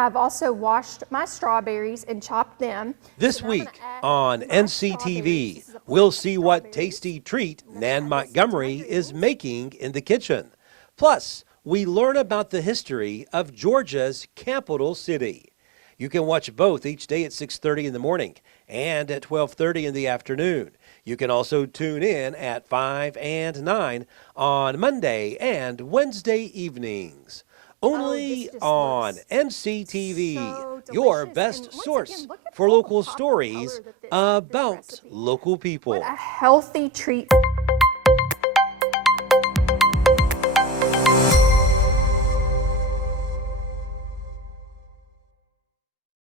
I've also washed my strawberries and chopped them. This week on NCTV, we'll see what tasty treat Nan Montgomery is making in the kitchen. Plus, we learn about the history of Georgia's capital city. You can watch both each day at 6:30 in the morning and at 12:30 in the afternoon. You can also tune in at 5 and 9 on Monday and Wednesday evenings. Only on NCTV, your best source for local stories about local people. What a healthy treat.